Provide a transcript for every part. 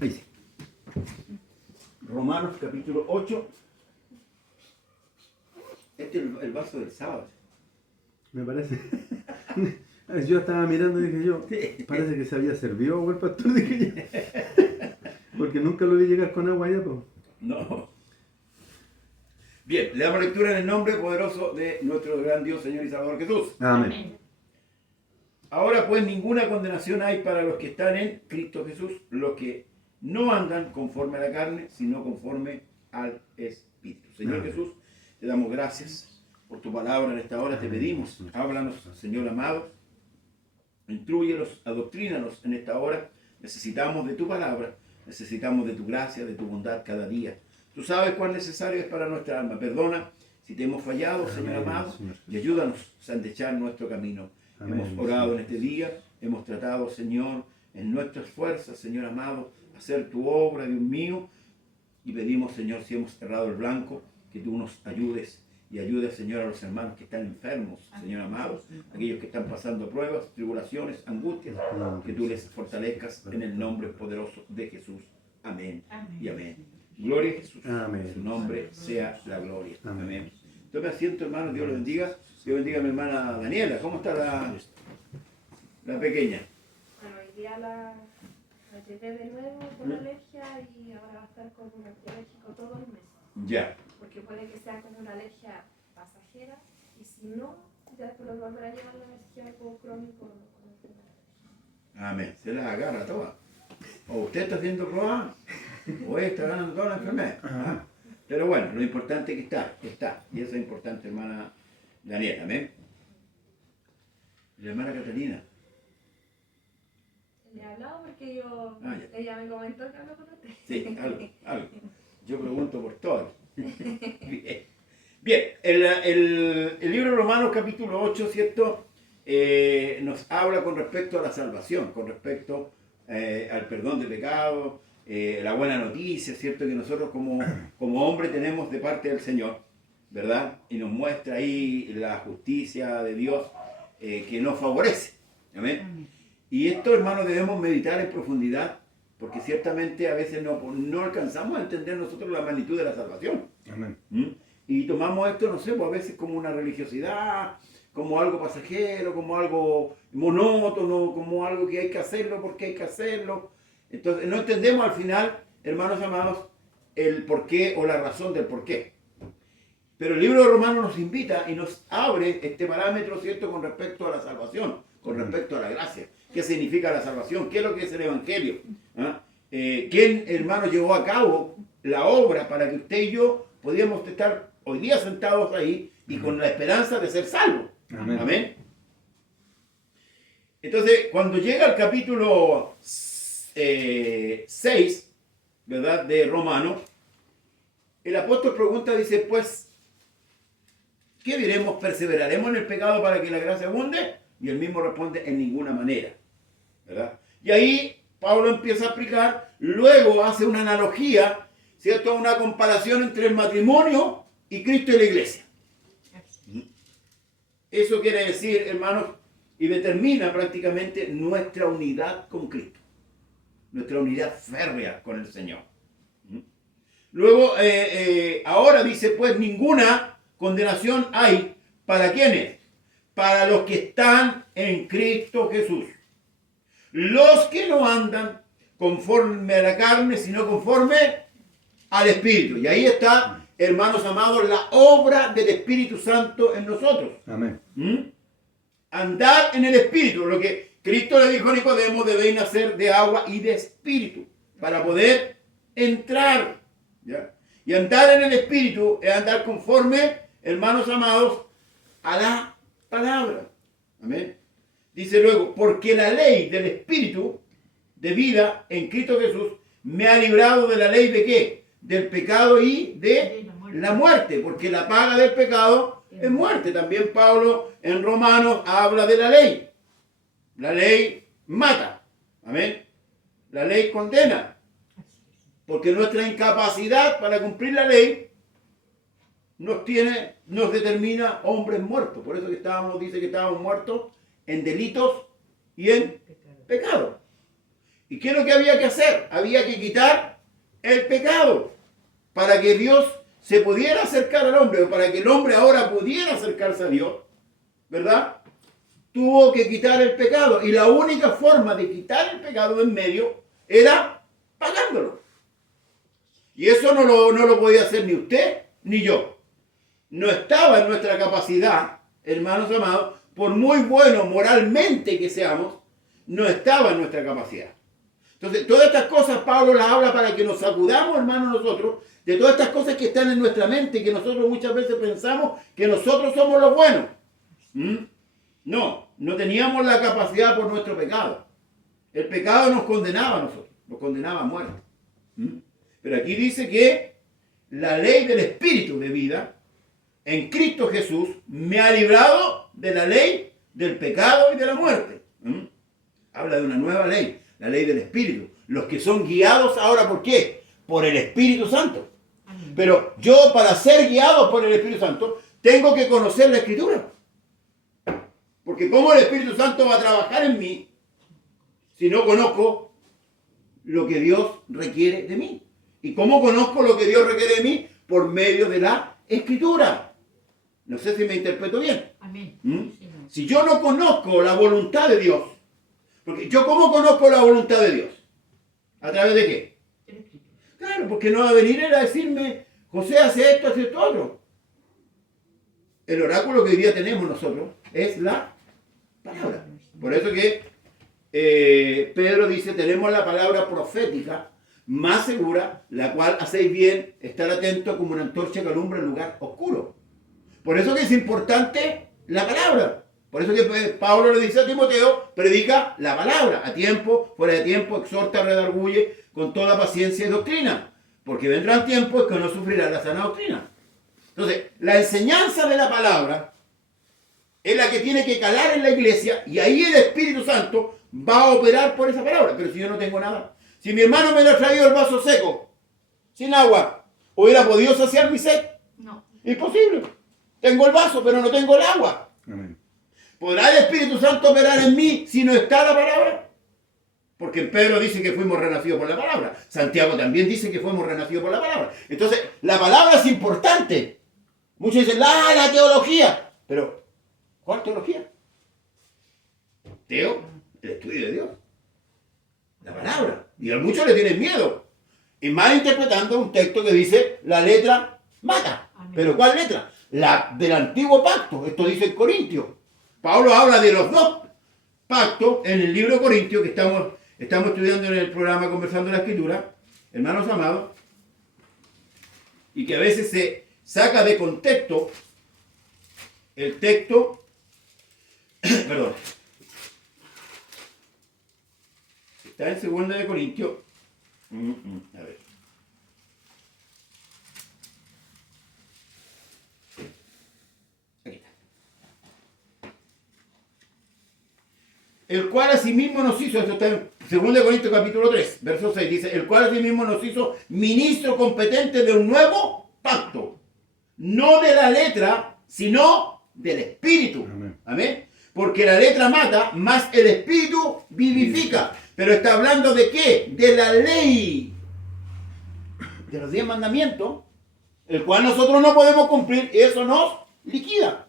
Ahí sí. Romanos capítulo 8. Este es el vaso del sábado. Me parece. Yo estaba mirando y dije yo, parece que se había servido agua el pastor, dije yo. Porque nunca lo vi llegar con agua allá, pues. No. Bien, le damos lectura en el nombre poderoso de nuestro gran Dios, Señor y Salvador Jesús. Amén. Ahora pues ninguna condenación hay para los que están en Cristo Jesús, los que no andan conforme a la carne, sino conforme al Espíritu. Señor Amén. Jesús, te damos gracias por tu palabra en esta hora. Te pedimos, háblanos, Señor amado, intrúyenos, adoctrínanos en esta hora. Necesitamos de tu palabra, necesitamos de tu gracia, de tu bondad cada día. Tú sabes cuán necesario es para nuestra alma. Perdona si te hemos fallado, Señor Amén, amado, Señor Jesús. y ayúdanos a sandechar nuestro camino. Amén, Hemos orado en Señor este día, hemos tratado, Señor, en nuestras fuerzas, Señor amado, hacer tu obra, Dios mío, y pedimos, Señor, si hemos errado el blanco, que tú nos ayudes y ayudes, Señor, a los hermanos que están enfermos, Señor amado, aquellos que están pasando pruebas, tribulaciones, angustias, que tú les fortalezcas en el nombre poderoso de Jesús. Amén y amén. Gloria a Jesús. Amén. Su nombre sea la gloria. Amén. Amén. Tome asiento, hermano. Dios lo bendiga. Dios bendiga a mi hermana Daniela. ¿Cómo está la pequeña? Bueno, hoy día la llevé de nuevo con alergia y ahora va a estar con un antialérgico todo el mes. Ya. Porque puede que sea como una alergia pasajera y si no, ya después lo volverá a llevar la alergia algo crónico con el Amén. Se las agarra todas. O usted está haciendo pruebas, o ella está ganando toda la enfermedad. ¿Ah? Pero bueno, lo importante es que está. Y eso es importante, hermana Daniela. Amén. La hermana Catalina. Le he hablado porque yo, Ah, ya. ella me comentó que habló con usted. Sí, algo. Yo pregunto por todo. Bien, el libro de Romanos capítulo 8, ¿cierto? Nos habla con respecto a la salvación, con respecto al perdón de pecado, la buena noticia, ¿cierto? Que nosotros como hombres tenemos de parte del Señor, ¿verdad? Y nos muestra ahí la justicia de Dios que nos favorece. Amén. Y esto, hermanos, debemos meditar en profundidad, porque ciertamente a veces no alcanzamos a entender nosotros la magnitud de la salvación. Amén. ¿Mm? Y tomamos esto, no sé, pues a veces como una religiosidad, como algo pasajero, como algo monótono, como algo que hay que hacerlo porque hay que hacerlo. Entonces no entendemos al final, hermanos amados, el porqué o la razón del porqué. Pero el libro de Romanos nos invita y nos abre este parámetro, ¿cierto?, con respecto a la salvación, con respecto a la gracia. ¿Qué significa la salvación? ¿Qué es lo que es el Evangelio? ¿Ah? ¿Quién, hermano, llevó a cabo la obra para que usted y yo podíamos estar hoy día sentados ahí y con la esperanza de ser salvos? Amén. Amén. Entonces, cuando llega el capítulo 6, ¿verdad?, de Romanos, el apóstol pregunta, dice, pues, ¿qué diremos? ¿Perseveraremos en el pecado para que la gracia abunde? Y él mismo responde, en ninguna manera, ¿verdad? Y ahí Pablo empieza a explicar, luego hace una analogía, ¿cierto?, una comparación entre el matrimonio y Cristo y la iglesia. Eso quiere decir, hermanos, y determina prácticamente nuestra unidad con Cristo, nuestra unidad férrea con el Señor. Luego, ahora dice, pues ninguna condenación hay. ¿Para quiénes? Para los que están en Cristo Jesús. Los que no andan conforme a la carne, sino conforme al Espíritu. Y ahí está, hermanos amados, la obra del Espíritu Santo en nosotros. Amén. Andar en el Espíritu. Lo que Cristo le dijo a Nicodemo, debéis nacer de agua y de Espíritu para poder entrar. ¿Ya? Y andar en el Espíritu es andar conforme, hermanos amados, a la palabra. Amén. Dice luego, porque la ley del Espíritu de vida en Cristo Jesús me ha librado de la ley de ¿qué? Del pecado y de la muerte, porque la paga del pecado es muerte. También Pablo en Romanos habla de la ley. La ley mata. Amén. La ley condena. Porque nuestra incapacidad para cumplir la ley nos determina hombres muertos. Por eso que dice que estábamos muertos en delitos y en pecado. ¿Y qué es lo que había que hacer? Había que quitar el pecado para que Dios se pudiera acercar al hombre, o para que el hombre ahora pudiera acercarse a Dios, ¿verdad? Tuvo que quitar el pecado. Y la única forma de quitar el pecado de en medio era pagándolo. Y eso no lo podía hacer ni usted ni yo. No estaba en nuestra capacidad, hermanos amados, por muy buenos moralmente que seamos, no estaba en nuestra capacidad. Entonces, todas estas cosas Pablo las habla para que nos sacudamos, hermanos, nosotros, de todas estas cosas que están en nuestra mente, que nosotros muchas veces pensamos que nosotros somos los buenos. No teníamos la capacidad por nuestro pecado. El pecado nos condenaba a nosotros, nos condenaba a muerte. Pero aquí dice que la ley del Espíritu de vida en Cristo Jesús me ha librado de la ley del pecado y de la muerte. Habla de una nueva ley, la ley del Espíritu. Los que son guiados ahora, ¿por qué? Por el Espíritu Santo. Amén. Pero yo, para ser guiado por el Espíritu Santo, tengo que conocer la Escritura. Porque ¿cómo el Espíritu Santo va a trabajar en mí si no conozco lo que Dios requiere de mí? ¿Y cómo conozco lo que Dios requiere de mí? Por medio de la Escritura. No sé si me interpreto bien. Amén. Si yo no conozco la voluntad de Dios, porque yo ¿cómo conozco la voluntad de Dios? ¿A través de qué? Claro, porque no va a venir él a decirme, José hace esto, hace esto otro. El oráculo que hoy día tenemos nosotros es la palabra. Por eso que Pedro dice, tenemos la palabra profética más segura, la cual hacéis bien estar atentos como una antorcha que alumbra en lugar oscuro. Por eso que es importante la palabra. Por eso que Pablo le dice a Timoteo, predica la palabra, a tiempo, fuera de tiempo, exhorta, redarguye, con toda paciencia y doctrina. Porque vendrán tiempos que no sufrirá la sana doctrina. Entonces, la enseñanza de la palabra es la que tiene que calar en la iglesia, y ahí el Espíritu Santo va a operar por esa palabra. Pero si yo no tengo nada, si mi hermano me hubiera traído el vaso seco, sin agua, ¿hubiera podido saciar mi sed? No. Imposible. Tengo el vaso, pero no tengo el agua. Amén. ¿Podrá el Espíritu Santo operar en mí si no está la palabra? Porque Pedro dice que fuimos renacidos por la palabra. Santiago también dice que fuimos renacidos por la palabra. Entonces, la palabra es importante. Muchos dicen, la teología. Pero, ¿cuál teología? Teo, el estudio de Dios. La palabra. Y a muchos le tienen miedo. Y mal interpretando un texto que dice, la letra mata. Amén. ¿Pero cuál letra? La del antiguo pacto. Esto dice en Corintios. Pablo habla de los dos pactos en el libro de Corintios que estamos estudiando en el programa Conversando la Escritura, hermanos amados, y que a veces se saca de contexto el texto, perdón, está en 2 de Corintios, a ver. Aquí está. El cual asimismo nos hizo, esto está en 2 Corintios capítulo 3, verso 6, dice, el cual asimismo nos hizo ministro competente de un nuevo pacto, no de la letra, sino del Espíritu. Amén. Amén. Porque la letra mata, más el Espíritu vivifica. Pero está hablando de qué? De la ley, de los 10 mandamientos, el cual nosotros no podemos cumplir, y eso nos liquida,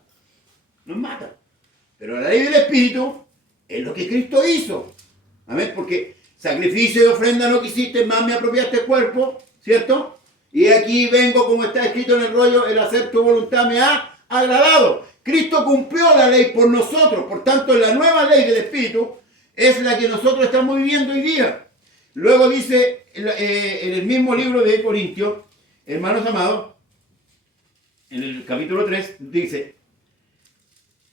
nos mata. Pero la ley del Espíritu es lo que Cristo hizo. Amén. Porque sacrificio y ofrenda no quisiste, más me apropiaste el cuerpo, ¿cierto? Y aquí vengo, como está escrito en el rollo, el hacer tu voluntad me ha agradado. Cristo cumplió la ley por nosotros. Por tanto, la nueva ley del Espíritu es la que nosotros estamos viviendo hoy día. Luego dice en el mismo libro de Corintios, hermanos amados, en el capítulo 3, dice,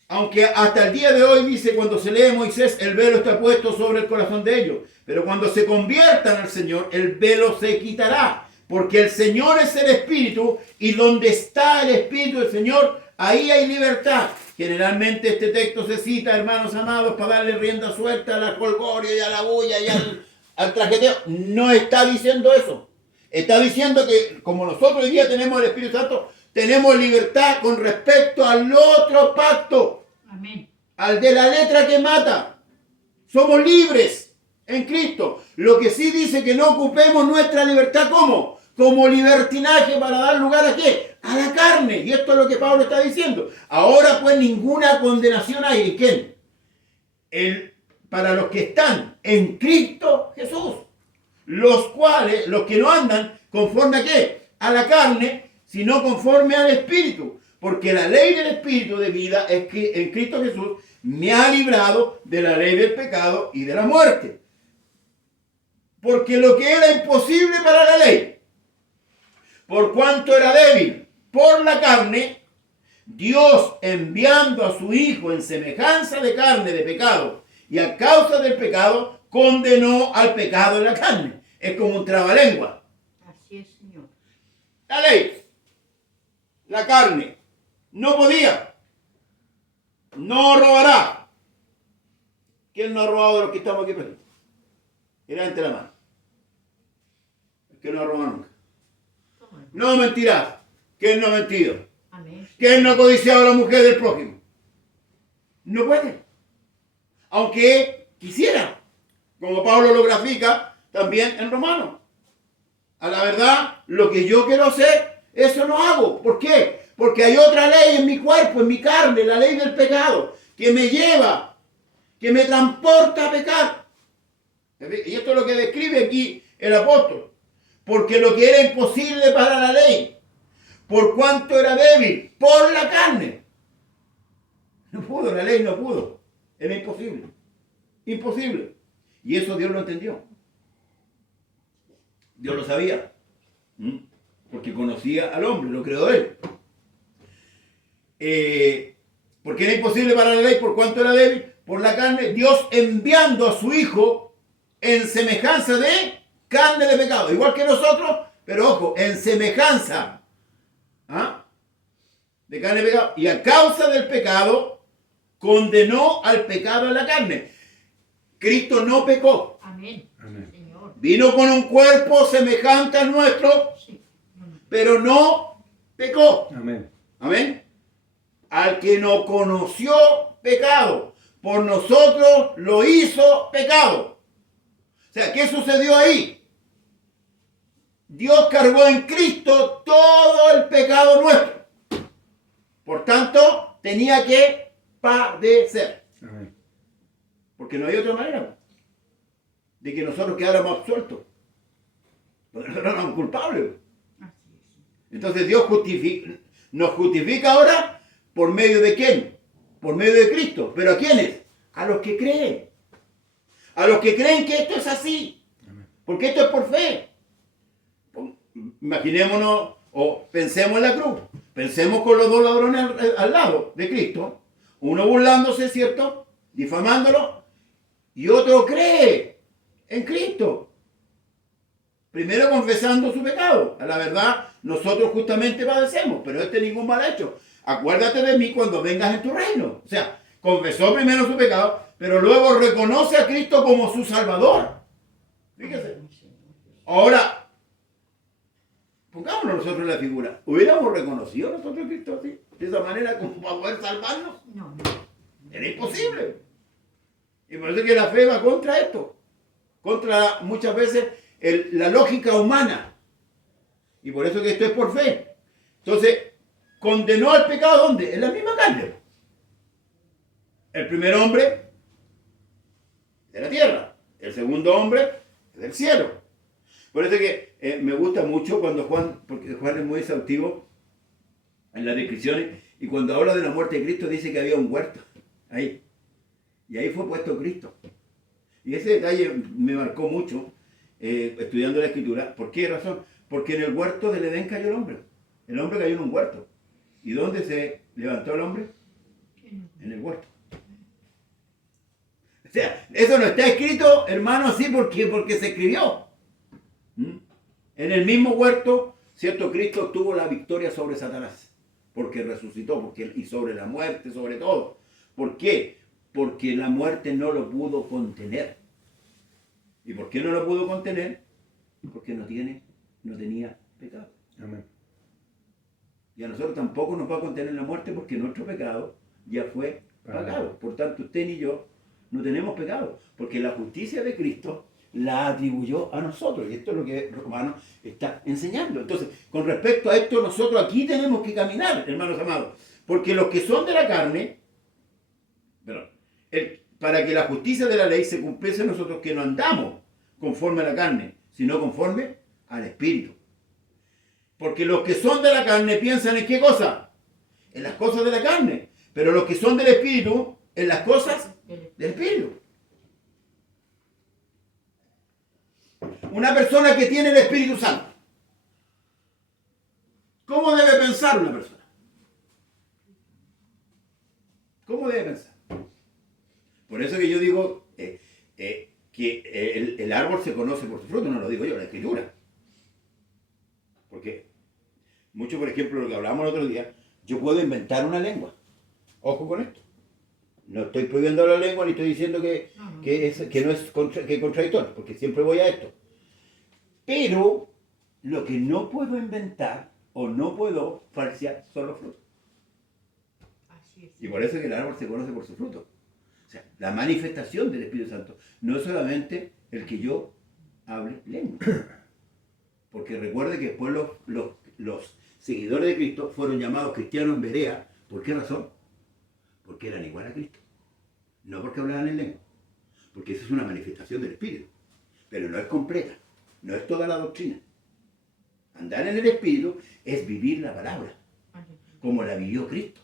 aunque hasta el día de hoy, dice, cuando se lee Moisés, el velo está puesto sobre el corazón de ellos. Pero cuando se conviertan al Señor, el velo se quitará. Porque el Señor es el Espíritu, y donde está el Espíritu del Señor, ahí hay libertad. Generalmente este texto se cita, hermanos amados, para darle rienda suelta a la jolgorio y a la bulla y al traqueteo. No está diciendo eso. Está diciendo que como nosotros hoy día tenemos el Espíritu Santo, tenemos libertad con respecto al otro pacto. Amén. Al de la letra que mata. Somos libres. en Cristo. Lo que sí dice que no ocupemos nuestra libertad ¿cómo? Como libertinaje para dar lugar ¿a qué? A la carne. Y esto es lo que Pablo está diciendo. Ahora pues ninguna condenación hay. ¿En quién? Para los que están en Cristo Jesús. Los cuales, los que no andan conforme a qué? A la carne, sino conforme al Espíritu. Porque la ley del Espíritu de vida es que en Cristo Jesús me ha librado de la ley del pecado y de la muerte. Porque lo que era imposible para la ley, por cuanto era débil por la carne, Dios enviando a su Hijo en semejanza de carne de pecado y a causa del pecado, condenó al pecado en la carne. Es como un trabalengua. Así es, Señor. La ley, la carne, no podía. No robará. ¿Quién no ha robado de los que estamos aquí presentes? Levante la mano. Es que no ha robado nunca. Toma. No mentirás. ¿Quién no ha mentido? Amén. ¿Quién no ha codiciado a la mujer del prójimo? No puede. Aunque quisiera. Como Pablo lo grafica también en Romanos. A la verdad, lo que yo quiero hacer, eso no hago. ¿Por qué? Porque hay otra ley en mi cuerpo, en mi carne, la ley del pecado, que me lleva, que me transporta a pecar. Y esto es lo que describe aquí el apóstol. Porque lo que era imposible para la ley, por cuanto era débil, por la carne. No pudo, la ley no pudo. Era imposible. Imposible. Y eso Dios lo entendió. Dios lo sabía. Porque conocía al hombre, lo creó él. Porque era imposible para la ley, por cuanto era débil, por la carne, Dios enviando a su Hijo en semejanza de carne de pecado. Igual que nosotros, pero ojo, en semejanza de carne de pecado. Y a causa del pecado, condenó al pecado en la carne. Cristo no pecó. Amén. Amén. Señor. Vino con un cuerpo semejante al nuestro, Sí. pero no pecó. Amén. Amén. Al que no conoció pecado, por nosotros lo hizo pecado. O sea, ¿qué sucedió ahí? Dios cargó en Cristo todo el pecado nuestro. Por tanto, tenía que padecer. Amén. Porque no hay otra manera de que nosotros quedáramos absueltos. Porque nosotros éramos culpables. Así es. Entonces Dios nos justifica ahora por medio de quién? Por medio de Cristo. ¿Pero a quiénes? A los que creen. A los que creen que esto es así. Porque esto es por fe. Imaginémonos o pensemos en la cruz. Pensemos con los dos ladrones al lado de Cristo. Uno burlándose, ¿cierto? Difamándolo. Y otro cree en Cristo. Primero confesando su pecado. A la verdad, nosotros justamente padecemos, pero ningún mal hecho. Acuérdate de mí cuando vengas en tu reino. O sea, confesó primero su pecado, pero luego reconoce a Cristo como su Salvador. Fíjese. Ahora, pongámonos nosotros en la figura. ¿Hubiéramos reconocido nosotros a Cristo así? De esa manera, como para poder salvarnos. No, no. Era imposible. Y por eso que la fe va contra esto. Contra muchas veces la lógica humana. Y por eso que esto es por fe. Entonces, condenó al pecado ¿dónde? En la misma carne. El primer hombre de la tierra. El segundo hombre del cielo. Por eso que me gusta mucho cuando Juan, porque Juan es muy exhaustivo en las descripciones, y cuando habla de la muerte de Cristo dice que había un huerto ahí. Y ahí fue puesto Cristo. Y ese detalle me marcó mucho estudiando la Escritura. ¿Por qué razón? Porque en el huerto del Edén cayó el hombre. El hombre cayó en un huerto. ¿Y dónde se levantó el hombre? En el huerto. O sea, eso no está escrito, hermano, así porque se escribió. En el mismo huerto, ¿cierto? Cristo tuvo la victoria sobre Satanás. Porque resucitó, y sobre la muerte, sobre todo. ¿Por qué? Porque la muerte no lo pudo contener. ¿Y por qué no lo pudo contener? Porque no tenía pecado. Amén. Y a nosotros tampoco nos va a contener la muerte porque nuestro pecado ya fue pagado. Por tanto, usted ni yo no tenemos pecado, porque la justicia de Cristo la atribuyó a nosotros, y esto es lo que Romanos está enseñando. Entonces, con respecto a esto, nosotros aquí tenemos que caminar, hermanos amados, porque los que son de la carne, para que la justicia de la ley se cumpliese en nosotros, que no andamos conforme a la carne, sino conforme al Espíritu. Porque los que son de la carne piensan en qué cosa, en las cosas de la carne, pero los que son del Espíritu, en las cosas del Espíritu. Una persona que tiene el Espíritu Santo, ¿cómo debe pensar una persona? ¿Cómo debe pensar? Por eso que yo digo que el árbol se conoce por su fruto, no lo digo yo, la Escritura. Porque mucho, por ejemplo, lo que hablamos el otro día, yo puedo inventar una lengua. Ojo con esto. No estoy prohibiendo la lengua ni estoy diciendo que no es contradictorio, porque siempre voy a esto. Pero lo que no puedo inventar o no puedo falsear son los frutos. Así es. Y por eso es que el árbol se conoce por su fruto. O sea, la manifestación del Espíritu Santo no es solamente el que yo hable lengua. Porque recuerde que después los seguidores de Cristo fueron llamados cristianos en Berea. ¿Por qué razón? Porque eran igual a Cristo. No porque hablaban en lengua. Porque eso es una manifestación del Espíritu. Pero no es completa. No es toda la doctrina. Andar en el Espíritu es vivir la palabra. Como la vivió Cristo.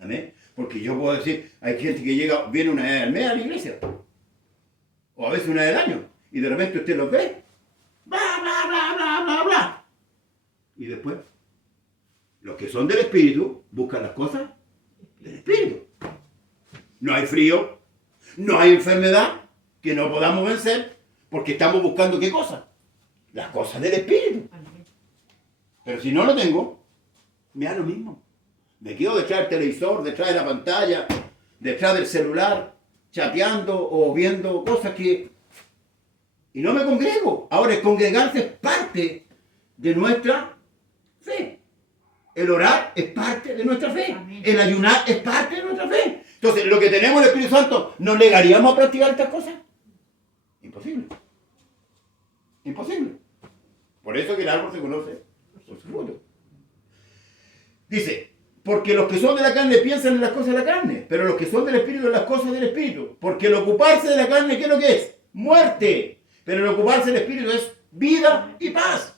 Amén. Porque yo puedo decir, hay gente que viene una vez al mes a la iglesia. O a veces una vez al año. Y de repente usted los ve. Bla, bla, bla, bla, bla, bla. Y después, los que son del Espíritu buscan las cosas del Espíritu. No hay frío, no hay enfermedad que no podamos vencer, porque estamos buscando ¿qué cosa? Las cosas del Espíritu. Pero si no lo tengo, me da lo mismo. Me quedo detrás del televisor, detrás de la pantalla, detrás del celular, chateando o viendo cosas que... Y no me congrego. Ahora, el congregarse es parte de nuestra fe. El orar es parte de nuestra fe. Amén. El ayunar es parte de nuestra fe. Entonces, lo que tenemos el Espíritu Santo, ¿nos negaríamos a practicar estas cosas? Imposible. Imposible. Por eso que el árbol se conoce por su fruto. Dice, porque los que son de la carne piensan en las cosas de la carne, pero los que son del Espíritu en las cosas del Espíritu. Porque el ocuparse de la carne, ¿qué es lo que es? Muerte. Pero el ocuparse del Espíritu es vida y paz.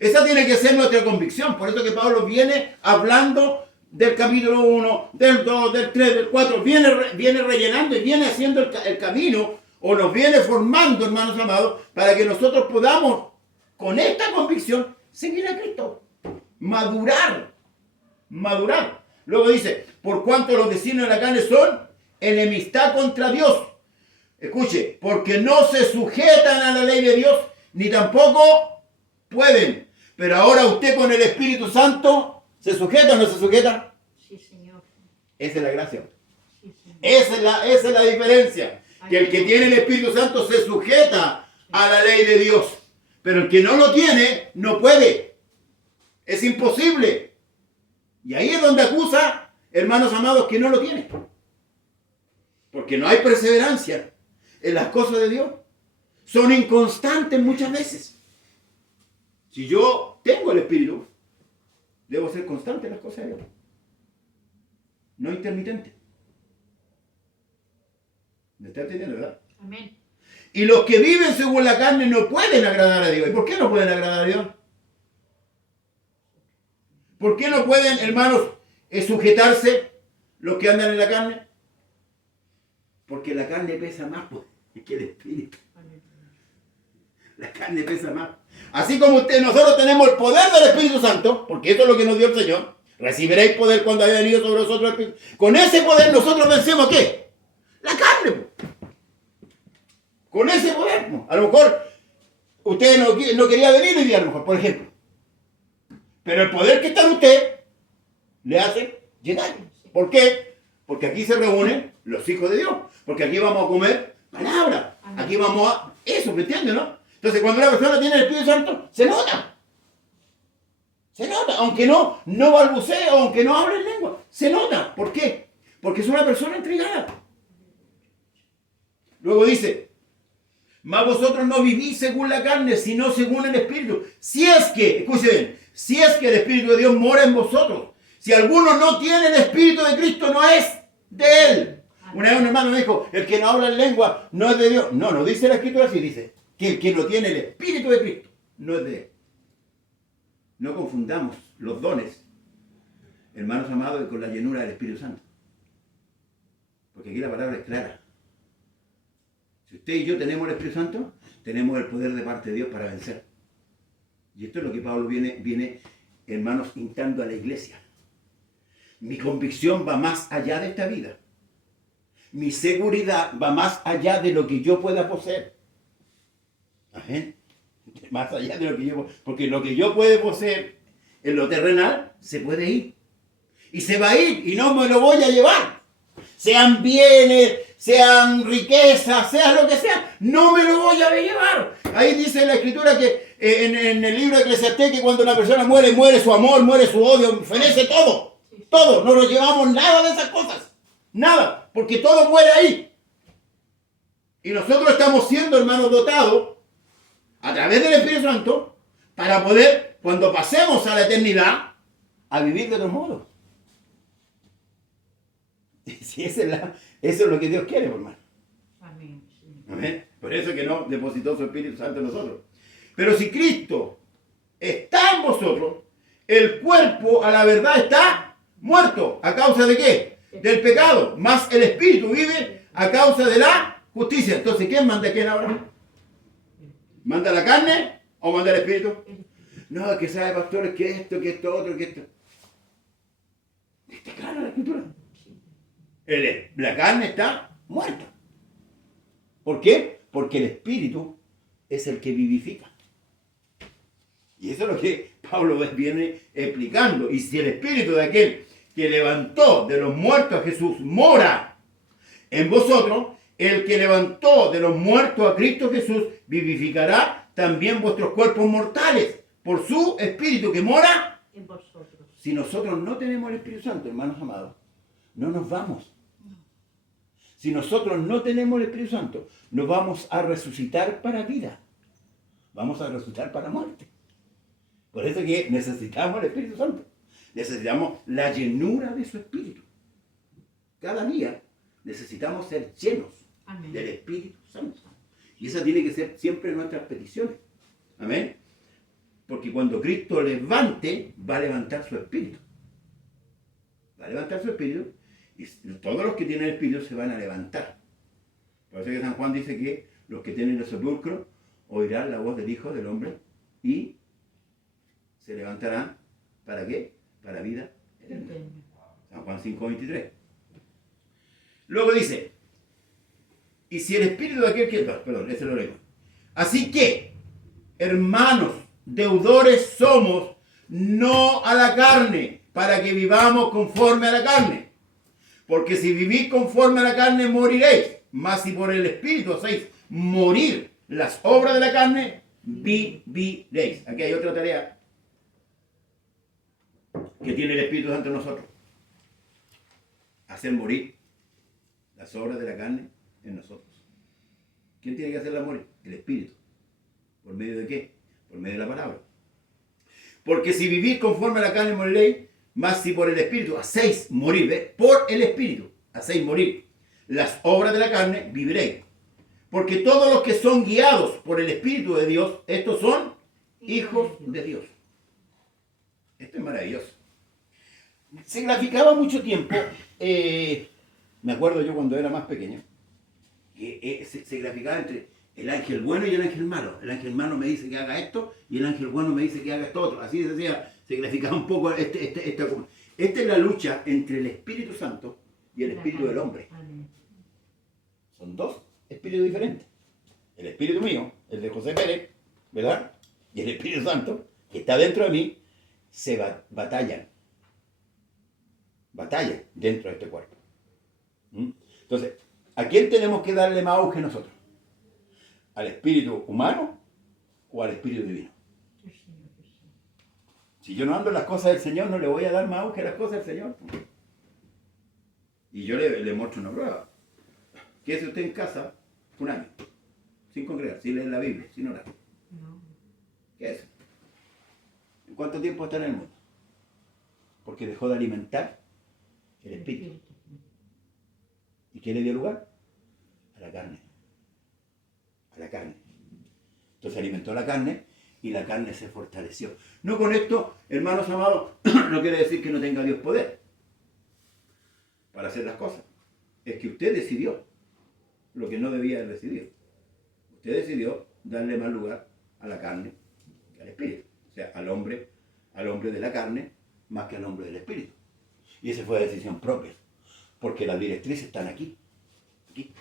Esa tiene que ser nuestra convicción. Por eso que Pablo viene hablando del capítulo 1, del 2, del 3, del 4. Viene rellenando y viene haciendo el camino, o nos viene formando, hermanos amados, para que nosotros podamos, con esta convicción, seguir a Cristo. Madurar. Luego dice, por cuanto los designios de la carne son enemistad contra Dios. Escuche, porque no se sujetan a la ley de Dios, ni tampoco pueden. Pero ahora usted con el Espíritu Santo, ¿se sujeta o no se sujeta? Sí, Señor. Esa es la gracia. Sí, Señor. Esa es la diferencia. Que el que tiene el Espíritu Santo se sujeta a la ley de Dios. Pero el que no lo tiene, no puede. Es imposible. Y ahí es donde acusa, hermanos amados, que no lo tiene. Porque no hay perseverancia en las cosas de Dios. Son inconstantes muchas veces. Si yo tengo el Espíritu, debo ser constante en las cosas de Dios. No intermitente. ¿Me está entendiendo, verdad? Amén. Y los que viven según la carne no pueden agradar a Dios. ¿Y por qué no pueden agradar a Dios? ¿Por qué no pueden, hermanos, sujetarse los que andan en la carne? Porque la carne pesa más que el Espíritu. La carne pesa más. Así como nosotros tenemos el poder del Espíritu Santo, porque eso es lo que nos dio el Señor, recibiréis poder cuando haya venido sobre nosotros el Espíritu. Con ese poder nosotros vencemos ¿qué? La carne. Con ese poder. A lo mejor usted no quería venir hoy día, a lo mejor, por ejemplo. Pero el poder que está en usted le hace llegar. ¿Por qué? Porque aquí se reúnen los hijos de Dios. Porque aquí vamos a comer palabra. Aquí vamos a... Eso, ¿me entiendes, no? Entonces, cuando una persona tiene el Espíritu Santo, se nota. Se nota. Aunque no balbucee, aunque no hable en lengua. Se nota. ¿Por qué? Porque es una persona entregada. Luego dice, mas vosotros no vivís según la carne, sino según el Espíritu. Si es que, escuchen bien, si es que el Espíritu de Dios mora en vosotros. Si alguno no tiene el Espíritu de Cristo, no es de él. Una vez un hermano me dijo, el que no habla en lengua no es de Dios. No, no dice la Escritura así, dice que el que no tiene el Espíritu de Cristo no es de él. No confundamos los dones, hermanos amados, con la llenura del Espíritu Santo. Porque aquí la palabra es clara. Si usted y yo tenemos el Espíritu Santo, tenemos el poder de parte de Dios para vencer. Y esto es lo que Pablo viene, hermanos, instando a la iglesia. Mi convicción va más allá de esta vida. Mi seguridad va más allá de lo que yo pueda poseer. Amén. Más allá de lo que yo... Porque lo que yo pueda poseer en lo terrenal se puede ir. Y se va a ir y no me lo voy a llevar. Sean bienes, sean riquezas, sea lo que sea, no me lo voy a llevar. Ahí dice la Escritura que en el libro de Eclesiastés que cuando una persona muere, muere su amor, muere su odio, fenece todo. Todo, no nos llevamos nada de esas cosas. Nada, porque todo muere ahí. Y nosotros estamos siendo, hermanos, dotados a través del Espíritu Santo para poder, cuando pasemos a la eternidad, a vivir de otro modo. Si eso es lo que Dios quiere, hermano. Amén. Sí. Amén. Por eso que no depositó su Espíritu Santo en nosotros. Pero si Cristo está en vosotros, el cuerpo a la verdad está muerto. ¿A causa de qué? Del pecado. Más el Espíritu vive a causa de la justicia. Entonces, ¿quién manda a quién ahora? ¿Manda la carne o manda el Espíritu? No, es que sabe, pastores, que esto otro, que esto. Está clara la Escritura. La carne está muerta. ¿Por qué? Porque el Espíritu es el que vivifica. Y eso es lo que Pablo viene explicando. Y si el Espíritu de aquel que levantó de los muertos a Jesús mora en vosotros, el que levantó de los muertos a Cristo Jesús vivificará también vuestros cuerpos mortales por su Espíritu que mora En vosotros. Si nosotros no tenemos el Espíritu Santo, hermanos amados, no nos vamos. Si nosotros no tenemos el Espíritu Santo, nos vamos a resucitar para vida. Vamos a resucitar para muerte. Por eso que necesitamos el Espíritu Santo. Necesitamos la llenura de su Espíritu. Cada día necesitamos ser llenos Amén. del Espíritu Santo. Y esa tiene que ser siempre nuestras peticiones. Amén. Porque cuando Cristo levante, va a levantar su Espíritu. Va a levantar su Espíritu. Y todos los que tienen el Espíritu se van a levantar. Por eso que San Juan dice que los que tienen el sepulcro oirán la voz del Hijo del Hombre y se levantarán. ¿Para qué? Para vida eterna. San Juan 5:23. Luego dice, y si el Espíritu de aquel que... Perdón, ese lo leo. Así que, hermanos, deudores somos, no a la carne, para que vivamos conforme a la carne. Porque si vivís conforme a la carne, moriréis. Mas si por el Espíritu hacéis morir las obras de la carne, viviréis. Aquí hay otra tarea que tiene el Espíritu Santo en nosotros. Hacer morir las obras de la carne en nosotros. ¿Quién tiene que hacerla morir? El Espíritu. ¿Por medio de qué? Por medio de la palabra. Porque si vivís conforme a la carne, moriréis. Mas si por el Espíritu hacéis morir, ¿ves? Por el Espíritu hacéis morir las obras de la carne, viviréis. Porque todos los que son guiados por el Espíritu de Dios, estos son hijos de Dios. Esto es maravilloso. Se graficaba mucho tiempo, me acuerdo yo cuando era más pequeño, que se graficaba entre el ángel bueno y el ángel malo. El ángel malo me dice que haga esto y el ángel bueno me dice que haga esto otro. Así se decía. Se graficaba un poco esta es la lucha entre el Espíritu Santo y el Espíritu del hombre. Son dos espíritus diferentes. El espíritu mío, el de José Pérez, ¿verdad? Y el Espíritu Santo, que está dentro de mí, se batallan. Batallan dentro de este cuerpo. Entonces, ¿a quién tenemos que darle más auge nosotros? ¿Al espíritu humano o al espíritu divino? Si yo no ando en las cosas del Señor, no le voy a dar más auge a las cosas del Señor. Y yo le muestro una prueba. Quédese usted en casa Un año. Sin congregar, sin leer la Biblia, sin orar. No. ¿Qué es? ¿En cuánto tiempo está en el mundo? Porque dejó de alimentar el espíritu. ¿Y qué le dio lugar? A la carne. A la carne. Entonces alimentó la carne y la carne se fortaleció. No con esto, hermanos amados, no quiere decir que no tenga Dios poder para hacer las cosas. Es que usted decidió lo que no debía haber decidido. Usted decidió darle más lugar a la carne que al espíritu. O sea, al hombre de la carne más que al hombre del espíritu. Y esa fue la decisión propia. Porque las directrices están aquí. Aquí.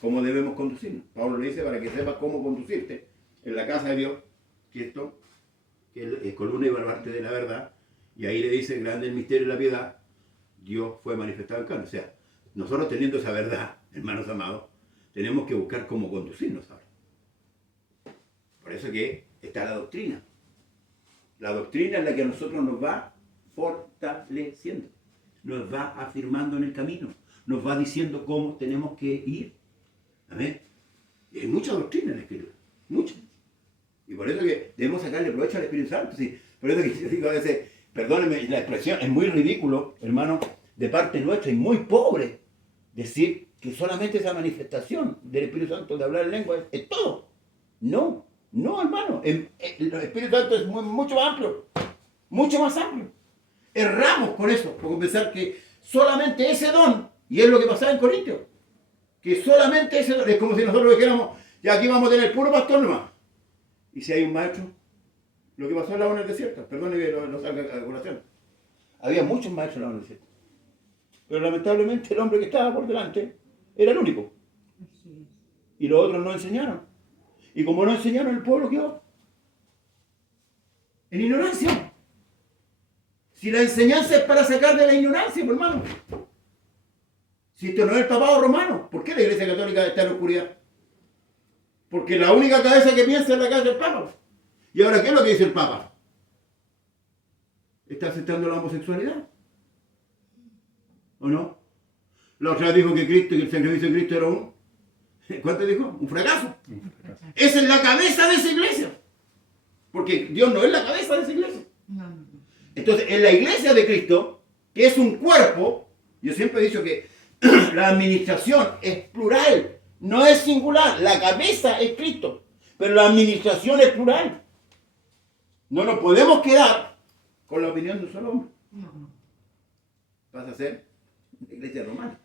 ¿Cómo debemos conducirnos? Pablo le dice para que sepas cómo conducirte en la casa de Dios, que esto, que es columna y baluarte de la verdad, y ahí le dice, grande el misterio de la piedad, Dios fue manifestado en carne. O sea, nosotros teniendo esa verdad, hermanos amados, tenemos que buscar cómo conducirnos ahora. Por eso que está la doctrina. La doctrina es la que a nosotros nos va fortaleciendo, nos va afirmando en el camino, nos va diciendo cómo tenemos que ir. Amén. Y hay mucha doctrina en la Escritura, mucha. Y por eso que debemos sacarle provecho al Espíritu Santo. ¿Sí? Por eso que yo digo a veces, perdónenme la expresión, es muy ridículo, hermano, de parte nuestra y muy pobre decir que solamente esa manifestación del Espíritu Santo de hablar en lengua es todo. No, no, hermano. El Espíritu Santo es mucho más amplio, mucho más amplio. Erramos con eso, por pensar que solamente ese don, y es lo que pasaba en Corintios, que solamente ese don, es como si nosotros dijéramos, ya aquí vamos a tener puro pastor nomás. Y si hay un maestro, lo que pasó en la zona del desierto, perdone que no salga a colación. Había muchos maestros en la zona del desierto. Pero lamentablemente el hombre que estaba por delante era el único. Así es. Y los otros no enseñaron. Y como no enseñaron, el pueblo quedó en ignorancia. Si la enseñanza es para sacar de la ignorancia, pues, hermano. Si esto no es el papado romano, ¿por qué la Iglesia Católica está en la oscuridad? Porque la única cabeza que piensa es la cabeza del Papa. ¿Y ahora qué es lo que dice el Papa? ¿Está aceptando la homosexualidad? ¿O no? La otra vez dijo que Cristo y el sacrificio de Cristo era un... ¿Cuánto dijo? Un fracaso. Esa es la cabeza de esa iglesia. Porque Dios no es la cabeza de esa iglesia. No, no, no. Entonces, en la iglesia de Cristo, que es un cuerpo, yo siempre he dicho que la administración es plural, no es singular. La cabeza es Cristo, pero la administración es plural. No nos podemos quedar con la opinión de un solo hombre. No, no. Pasa a ser la iglesia romana.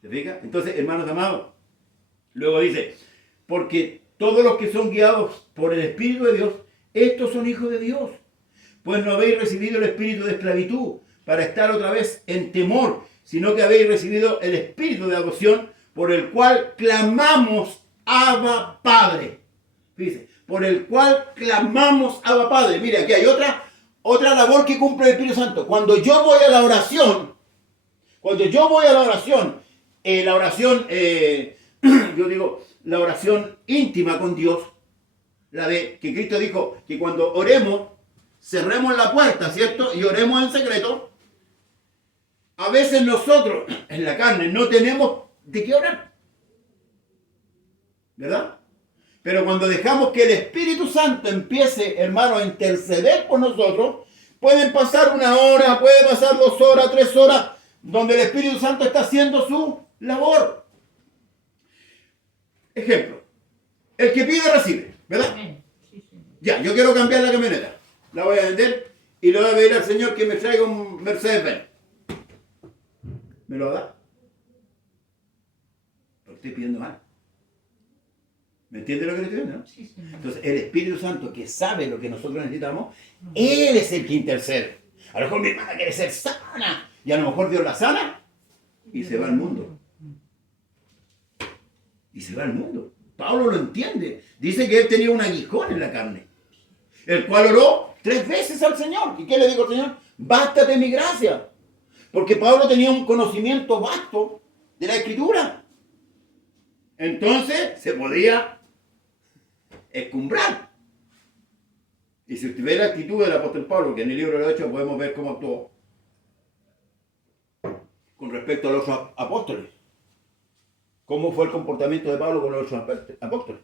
¿Se fija? Entonces, hermanos amados, luego dice, porque todos los que son guiados por el Espíritu de Dios, estos son hijos de Dios. Pues no habéis recibido el espíritu de esclavitud para estar otra vez en temor, sino que habéis recibido el espíritu de adopción por el cual clamamos Abba Padre. Fíjense, por el cual clamamos Abba Padre. Mire, aquí hay otra labor que cumple el Espíritu Santo. Cuando yo voy a la oración, yo digo, la oración íntima con Dios, la de que Cristo dijo que cuando oremos, cerremos la puerta, ¿cierto? Y oremos en secreto. A veces nosotros, en la carne, no tenemos de qué orar. ¿Verdad? Pero cuando dejamos que el Espíritu Santo empiece, hermano, a interceder por nosotros, pueden pasar 1 hora, puede pasar 2 horas, 3 horas, donde el Espíritu Santo está haciendo su labor. Ejemplo, el que pide recibe, ¿verdad? Amén. Sí, señor. Ya, yo quiero cambiar la camioneta. La voy a vender y le voy a pedir al Señor que me traiga un Mercedes-Benz. ¿Me lo da? Lo estoy pidiendo mal. ¿Me entiende lo que le estoy diciendo? Sí, señor. Entonces, el Espíritu Santo, que sabe lo que nosotros necesitamos, Él es el que intercede. A lo mejor mi hermana quiere ser sana y a lo mejor Dios la sana y se va al mundo. Y se va al mundo. Pablo lo entiende. Dice que él tenía un aguijón en la carne, el cual oró 3 veces al Señor. ¿Y qué le dijo al Señor? Bástate mi gracia. Porque Pablo tenía un conocimiento vasto de la Escritura. Entonces se podía escumbrar. Y si usted ve la actitud del apóstol Pablo, que en el libro de los Hechos podemos ver cómo actuó con respecto a los apóstoles. ¿Cómo fue el comportamiento de Pablo con los otros apóstoles?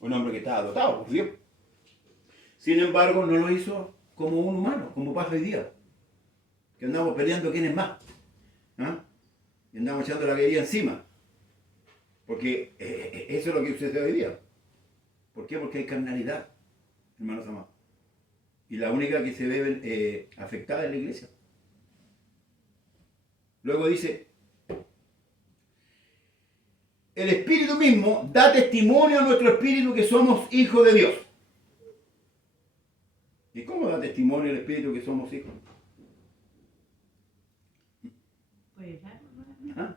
Un hombre que estaba dotado por Dios. Sin embargo, no lo hizo como un humano, como pasa hoy día. Que andamos peleando quién es más. ¿Ah? Y andamos echando la guerrilla encima. Porque eso es lo que sucede hoy día. ¿Por qué? Porque hay carnalidad, hermanos amados. Y la única que se ve afectada es la iglesia. Luego dice, el Espíritu mismo da testimonio a nuestro espíritu que somos hijos de Dios. ¿Y cómo da testimonio el Espíritu que somos hijos? Puede dar, ¿no? ¿Ah?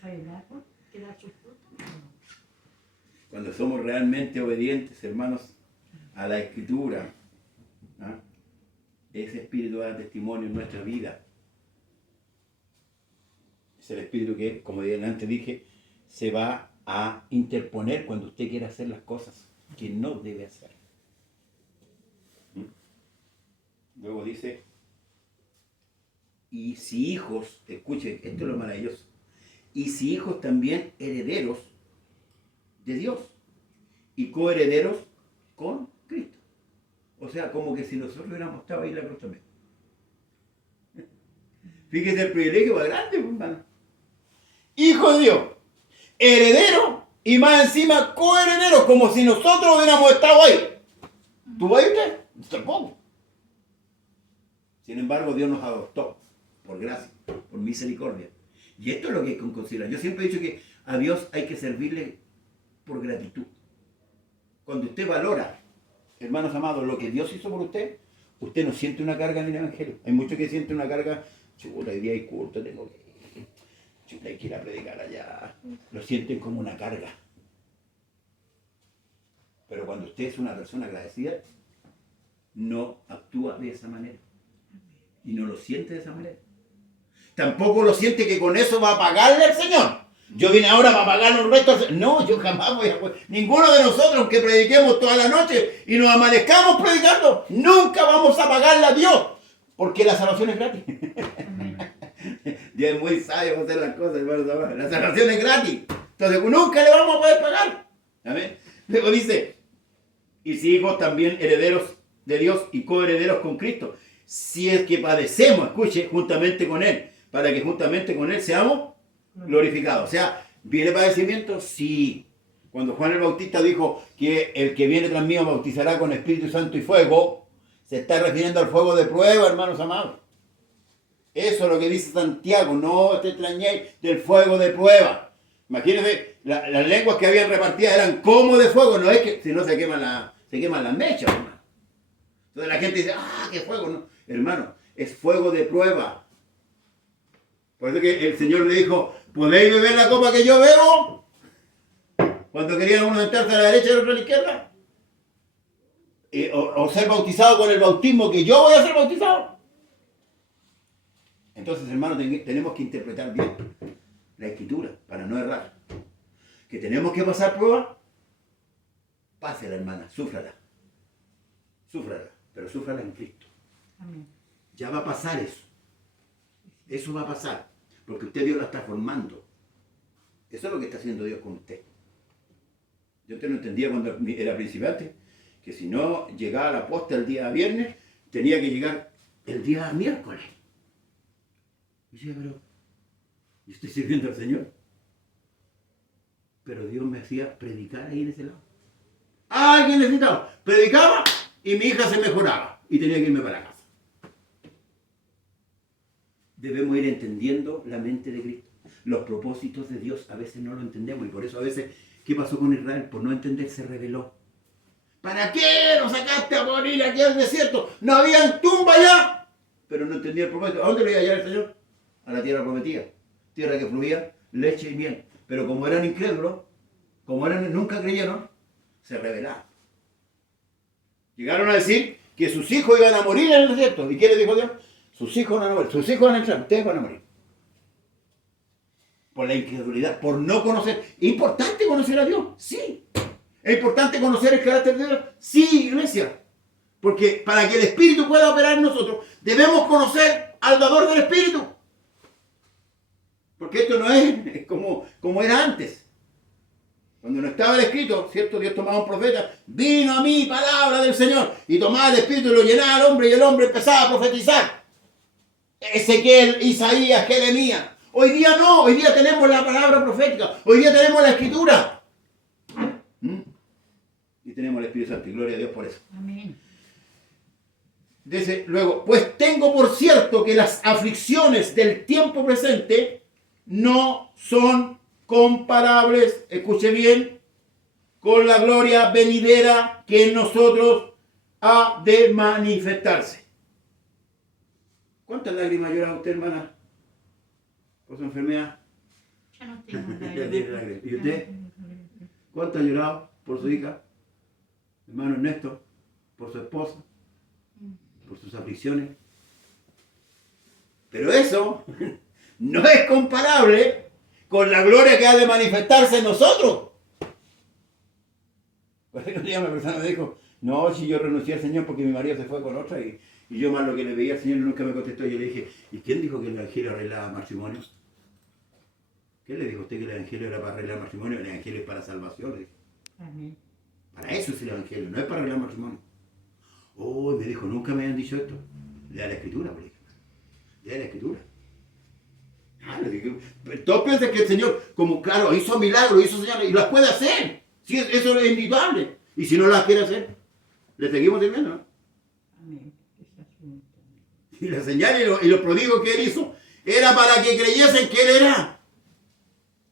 Puede dar, ¿no? Que da sus frutos. Cuando somos realmente obedientes, hermanos, a la Escritura, ¿ah? Ese Espíritu da testimonio en nuestra vida. Es el Espíritu que, como antes dije, se va a interponer cuando usted quiera hacer las cosas que no debe hacer. Luego dice, y si hijos, escuchen, esto es lo maravilloso, y si hijos también herederos de Dios y coherederos con Cristo. O sea, como que si nosotros hubiéramos estado ahí en la cruz también. Fíjese el privilegio más grande, hermano. Hijo de Dios, heredero y más encima coheredero, como si nosotros hubiéramos estado ahí. ¿Tú ahí usted? Tampoco. Sin embargo, Dios nos adoptó por gracia, por misericordia. Y esto es lo que hay que considerar. Yo siempre he dicho que a Dios hay que servirle por gratitud. Cuando usted valora, hermanos amados, lo que Dios hizo por usted, usted no siente una carga en el Evangelio. Hay muchos que sienten una carga, chuta, hoy día hay culto, tengo que... chuta, hay que ir a predicar allá. Lo sienten como una carga. Pero cuando usted es una persona agradecida, no actúa de esa manera. Y no lo siente de esa manera. Tampoco lo siente que con eso va a pagarle al Señor. Yo vine ahora para pagarle un resto. No, yo jamás voy a... Ninguno de nosotros, aunque prediquemos toda la noche y nos amanezcamos predicando, nunca vamos a pagarle a Dios. Porque la salvación es gratis. Dios es muy sabio para hacer las cosas, hermanos. La salvación es gratis. Entonces nunca le vamos a poder pagar. ¿Amén? Luego dice, y si hijos también herederos de Dios y coherederos con Cristo. Si es que padecemos, escuche, juntamente con Él, para que juntamente con Él seamos glorificados. O sea, ¿viene padecimiento? Sí. Cuando Juan el Bautista dijo que el que viene tras mí bautizará con Espíritu Santo y fuego, se está refiriendo al fuego de prueba, hermanos amados. Eso es lo que dice Santiago, no te extrañéis del fuego de prueba. Imagínense, las lenguas que habían repartidas eran como de fuego, no es que si no se queman las mechas, hermano. Entonces la gente dice, qué fuego, no. Hermano, es fuego de prueba. Por eso que el Señor le dijo, ¿podéis beber la copa que yo bebo? Cuando querían uno sentarse a la derecha y el otro a la izquierda. O ser bautizado con el bautismo que yo voy a ser bautizado. Entonces, hermano, tenemos que interpretar bien la Escritura para no errar. Que tenemos que pasar prueba, pásela, hermana, súfrala. Súfrala, pero súfrala en Cristo. Amén. Ya va a pasar eso. Eso va a pasar. Porque usted Dios la está formando. Eso es lo que está haciendo Dios con usted. Yo te lo entendía cuando era principiante, que si no llegaba a la posta el día viernes, tenía que llegar el día miércoles. Y yo decía, pero yo estoy sirviendo al Señor. Pero Dios me hacía predicar ahí en ese lado. Alguien necesitaba. Predicaba y mi hija se mejoraba. Y tenía que irme para casa. Debemos ir entendiendo la mente de Cristo. Los propósitos de Dios a veces no lo entendemos. Y por eso a veces, ¿qué pasó con Israel? Por no entender se rebeló. ¿Para qué nos sacaste a morir aquí al desierto? No habían tumba allá. Pero no entendía el propósito. ¿A dónde lo iba a llevar el Señor? A la tierra prometida. Tierra que fluía leche y miel. Pero como eran incrédulos, nunca creyeron, se rebelaron. Llegaron a decir que sus hijos iban a morir en el desierto. ¿Y qué les dijo Dios? Sus hijos van a morir, sus hijos van a entrar, ustedes van a morir. Por la incredulidad, por no conocer. ¿Es importante conocer a Dios? Sí. ¿Es importante conocer el carácter de Dios? Sí, iglesia. Porque para que el Espíritu pueda operar en nosotros, debemos conocer al dador del Espíritu. Porque esto no es como era antes. Cuando no estaba el escrito, ¿cierto? Dios tomaba un profeta, vino a mí palabra del Señor, y tomaba el espíritu y lo llenaba al hombre, y el hombre empezaba a profetizar. Ezequiel, Isaías, Jeremías. Hoy día no, hoy día tenemos la palabra profética, hoy día tenemos la escritura. Y tenemos el Espíritu Santo, y gloria a Dios por eso. Amén. Dice luego, pues tengo por cierto que las aflicciones del tiempo presente no son comparables, escuche bien, con la gloria venidera que en nosotros ha de manifestarse. ¿Cuántas lágrimas llora usted, hermana, por su enfermedad? Ya no tengo Ya tiene lágrimas. ¿Y usted? ¿Cuánto ha llorado por su hija? Hermano Ernesto, por su esposa, por sus aflicciones. Pero eso no es comparable con la gloria que ha de manifestarse en nosotros. Por eso un día una persona me dijo, no, si yo renuncié al Señor porque mi marido se fue con otra y yo más lo que le veía al Señor nunca me contestó. Yo le dije, ¿y quién dijo que el Evangelio arreglaba matrimonio? ¿Qué le dijo a usted que el Evangelio era para arreglar matrimonio? El Evangelio es para salvación. Le dije. Amén. Para eso es el Evangelio, no es para arreglar matrimonio. Oh, me dijo, nunca me habían dicho esto. Lea la Escritura, por ejemplo. Lea la Escritura. Le dije, todos piensan que el Señor, como claro, hizo milagros, hizo señales, y las puede hacer. Sí, eso es indudable. Y si no las quiere hacer, le seguimos sirviendo, ¿no? Amén. Y la señal y los prodigios que Él hizo era para que creyesen que Él era.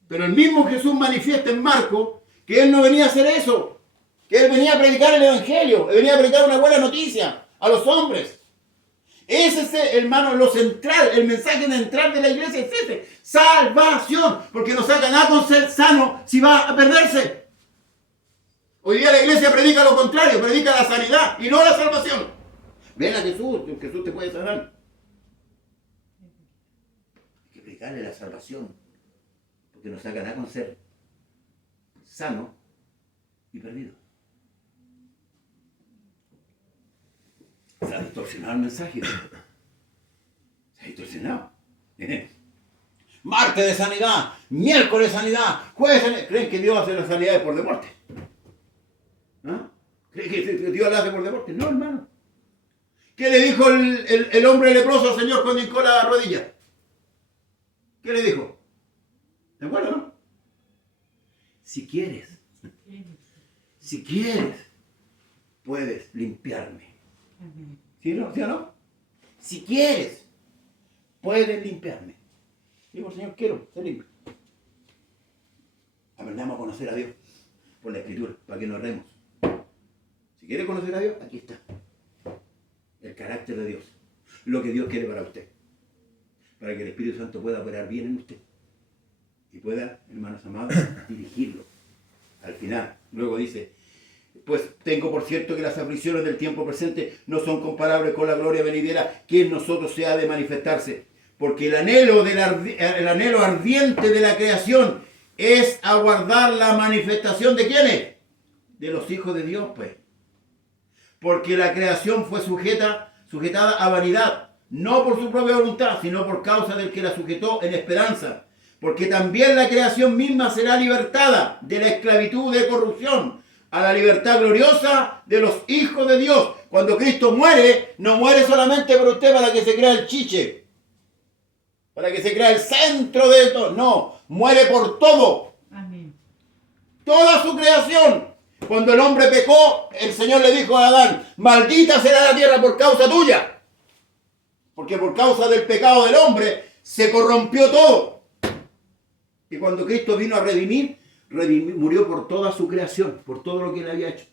Pero el mismo Jesús manifiesta en Marcos que Él no venía a hacer eso. Que Él venía a predicar el Evangelio. Él venía a predicar una buena noticia a los hombres. Ese es, hermano, lo central, el mensaje central de la iglesia es ese. Salvación. Porque no saca nada con ser sano si va a perderse. Hoy día la iglesia predica lo contrario, predica la sanidad y no la salvación. Ven a Jesús, Jesús te puede sanar. Hay que predicarle la salvación. Porque no saca nada con ser sano y perdido. Se ha distorsionado el mensaje. Se ha distorsionado. Martes de sanidad, miércoles de sanidad, jueves de sanidad. ¿Creen que Dios hace las sanidades por deporte? ¿Ah? ¿Creen que Dios las hace por deporte? No, hermano. ¿Qué le dijo el hombre leproso al Señor cuando hincó la rodilla? ¿Qué le dijo? ¿De acuerdo, no? Si quieres, puedes limpiarme. Amén. ¿Sí o no? Si quieres, puedes limpiarme. Digo, Señor, quiero ser limpio. Aprendamos a conocer a Dios por la Escritura, para que nos remos. Si quiere conocer a Dios, aquí está. El carácter de Dios. Lo que Dios quiere para usted. Para que el Espíritu Santo pueda operar bien en usted. Y pueda, hermanos amados, dirigirlo. Al final, luego dice, pues tengo por cierto que las aflicciones del tiempo presente no son comparables con la gloria venidera que en nosotros se ha de manifestarse. Porque el anhelo ardiente de la creación es aguardar la manifestación ¿de quiénes? De los hijos de Dios, pues. Porque la creación fue sujetada a vanidad, no por su propia voluntad, sino por causa del que la sujetó en esperanza. Porque también la creación misma será libertada de la esclavitud de corrupción a la libertad gloriosa de los hijos de Dios. Cuando Cristo muere, no muere solamente por usted para que se crea el chiche, para que se crea el centro de todo. No, muere por todo. Amén. Toda su creación. Cuando el hombre pecó, el Señor le dijo a Adán, maldita será la tierra por causa tuya. Porque por causa del pecado del hombre se corrompió todo. Y cuando Cristo vino a redimir, murió por toda su creación, por todo lo que él había hecho.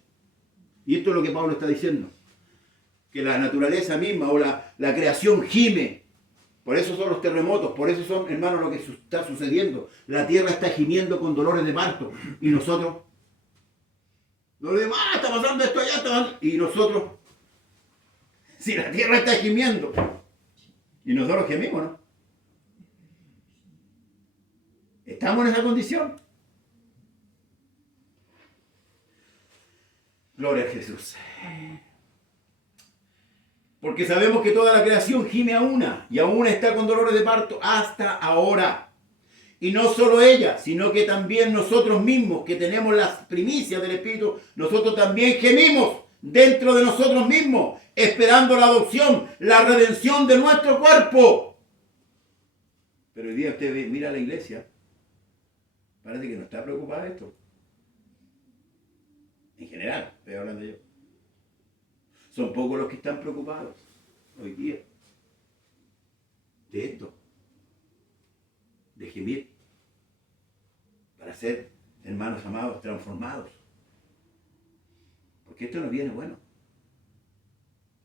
Y esto es lo que Pablo está diciendo. Que la naturaleza misma o la creación gime. Por eso son los terremotos, por eso son, hermanos, lo que está sucediendo. La tierra está gimiendo con dolores de parto. Y nosotros, los demás, está pasando esto allá, está pasando. Y nosotros, si la tierra está gimiendo, y nosotros gemimos, ¿no? ¿Estamos en esa condición? Gloria a Jesús. Porque sabemos que toda la creación gime a una, y aún está con dolores de parto hasta ahora. Y no solo ella, sino que también nosotros mismos, que tenemos las primicias del Espíritu, nosotros también gemimos dentro de nosotros mismos, esperando la adopción, la redención de nuestro cuerpo. Pero hoy día usted mira a la iglesia, parece que no está preocupada de esto. En general, estoy hablando yo. Son pocos los que están preocupados hoy día de esto, de gemir, para ser hermanos amados, transformados. Porque esto no viene bueno.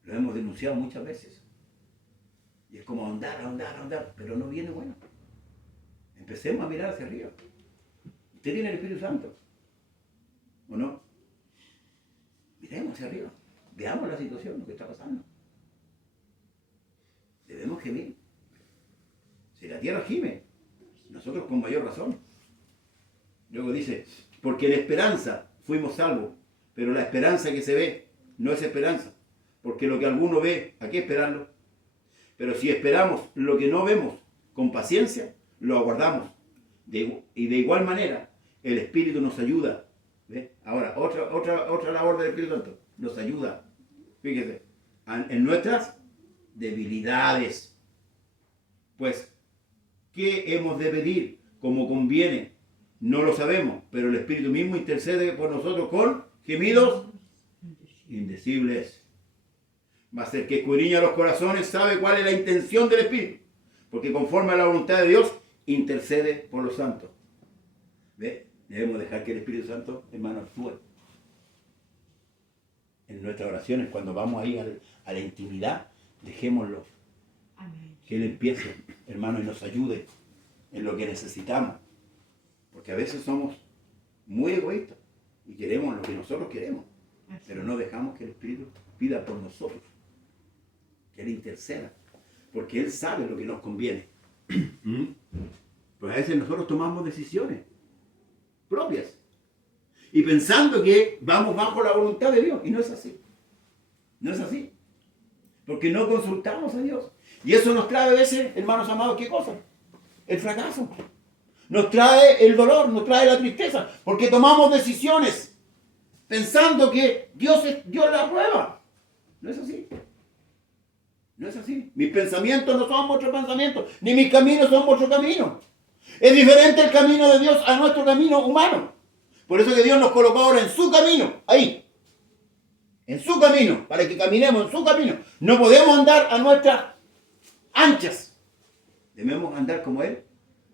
Lo hemos denunciado muchas veces. Y es como ahondar, pero no viene bueno. Empecemos a mirar hacia arriba. Usted tiene el Espíritu Santo, ¿o no? Miremos hacia arriba. Veamos la situación, lo que está pasando. Debemos gemir. Si la tierra gime, nosotros con mayor razón. Luego dice, porque en esperanza fuimos salvos, pero la esperanza que se ve no es esperanza, porque lo que alguno ve, ¿a qué esperarlo? Pero si esperamos lo que no vemos con paciencia, lo aguardamos. Y de igual manera, el Espíritu nos ayuda. ¿Ve? Ahora, otra labor del Espíritu Santo, nos ayuda. Fíjese, en nuestras debilidades. Pues, ¿qué hemos de pedir como conviene? No lo sabemos, pero el Espíritu mismo intercede por nosotros con gemidos indecibles. Mas el que escudriña los corazones sabe cuál es la intención del Espíritu, porque conforme a la voluntad de Dios, intercede por los santos. ¿Ve? Debemos dejar que el Espíritu Santo, hermano, actúe en nuestras oraciones. Cuando vamos ahí a la intimidad, dejémoslo. Amén. Que Él empiece, hermano, y nos ayude en lo que necesitamos. Porque a veces somos muy egoístas y queremos lo que nosotros queremos, pero no dejamos que el Espíritu pida por nosotros, que Él interceda, porque Él sabe lo que nos conviene. Pues a veces nosotros tomamos decisiones propias y pensando que vamos bajo la voluntad de Dios, y no es así. No es así, porque no consultamos a Dios. Y eso nos trae a veces, hermanos amados, ¿qué cosa? El fracaso. Nos trae el dolor, nos trae la tristeza, porque tomamos decisiones pensando que Dios la aprueba. No es así. No es así. Mis pensamientos no son vuestros pensamientos, ni mis caminos son vuestros caminos. Es diferente el camino de Dios a nuestro camino humano. Por eso que Dios nos colocó ahora en su camino, ahí. En su camino, para que caminemos en su camino. No podemos andar a nuestras anchas. Debemos andar como Él